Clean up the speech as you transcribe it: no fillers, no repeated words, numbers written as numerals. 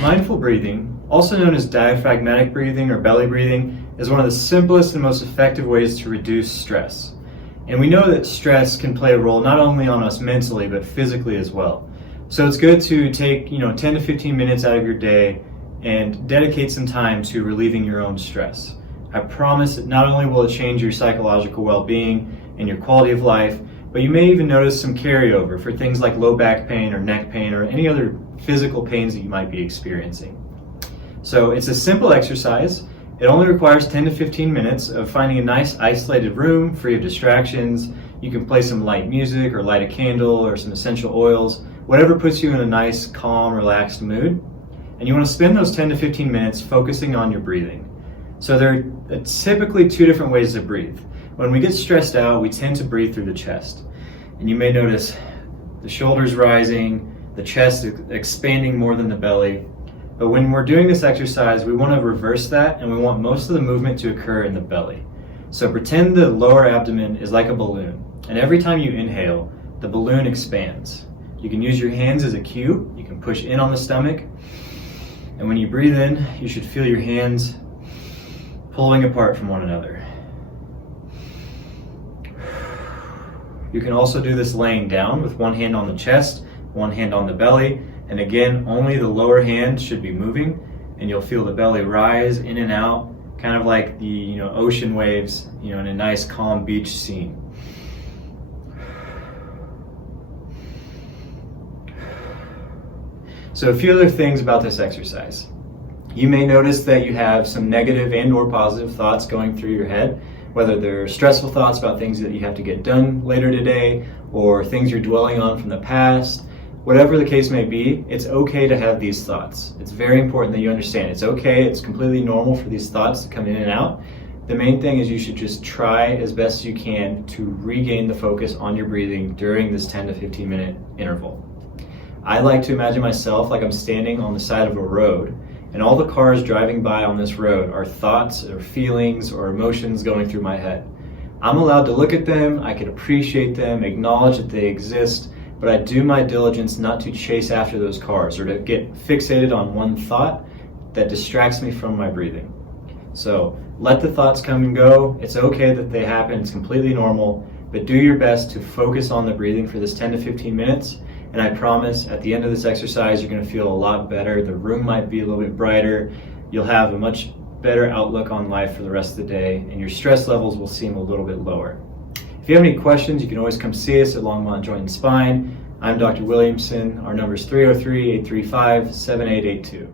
Mindful breathing, also known as diaphragmatic breathing or belly breathing, is one of the simplest and most effective ways to reduce stress. And we know that stress can play a role not only on us mentally, but physically as well. So it's good to take 10 to 15 minutes out of your day and dedicate some time to relieving your own stress. I promise that not only will it change your psychological well-being and your quality of life, but you may even notice some carryover for things like low back pain or neck pain or any other physical pains that you might be experiencing. So it's a simple exercise. It only requires 10 to 15 minutes of finding a nice isolated room free of distractions. You can play some light music or light a candle or some essential oils, whatever puts you in a nice, calm, relaxed mood. And you want to spend those 10 to 15 minutes focusing on your breathing. So there are typically two different ways to breathe. When we get stressed out, we tend to breathe through the chest. And you may notice the shoulders rising, the chest expanding more than the belly. But when we're doing this exercise, we want to reverse that, and we want most of the movement to occur in the belly. So pretend the lower abdomen is like a balloon, and every time you inhale, the balloon expands. You can use your hands as a cue. You can push in on the stomach, and when you breathe in, you should feel your hands pulling apart from one another. You can also do this laying down with one hand on the chest, one hand on the belly, and again, only the lower hand should be moving, and you'll feel the belly rise in and out, kind of like the ocean waves, in a nice calm beach scene. So a few other things about this exercise. You may notice that you have some negative and or positive thoughts going through your head, whether they're stressful thoughts about things that you have to get done later today, or things you're dwelling on from the past. Whatever the case may be, it's okay to have these thoughts. It's very important that you understand it's okay, it's completely normal for these thoughts to come in and out. The main thing is you should just try as best you can to regain the focus on your breathing during this 10 to 15 minute interval. I like to imagine myself like I'm standing on the side of a road, and all the cars driving by on this road are thoughts or feelings or emotions going through my head. I'm allowed to look at them, I can appreciate them, acknowledge that they exist, but I do my diligence not to chase after those cars or to get fixated on one thought that distracts me from my breathing. So let the thoughts come and go. It's okay that they happen, it's completely normal, but do your best to focus on the breathing for this 10 to 15 minutes. And I promise at the end of this exercise, you're going to feel a lot better. The room might be a little bit brighter. You'll have a much better outlook on life for the rest of the day, and your stress levels will seem a little bit lower. If you have any questions, you can always come see us at Longmont Joint and Spine. I'm Dr. Williamson. Our number is 303-835-7882.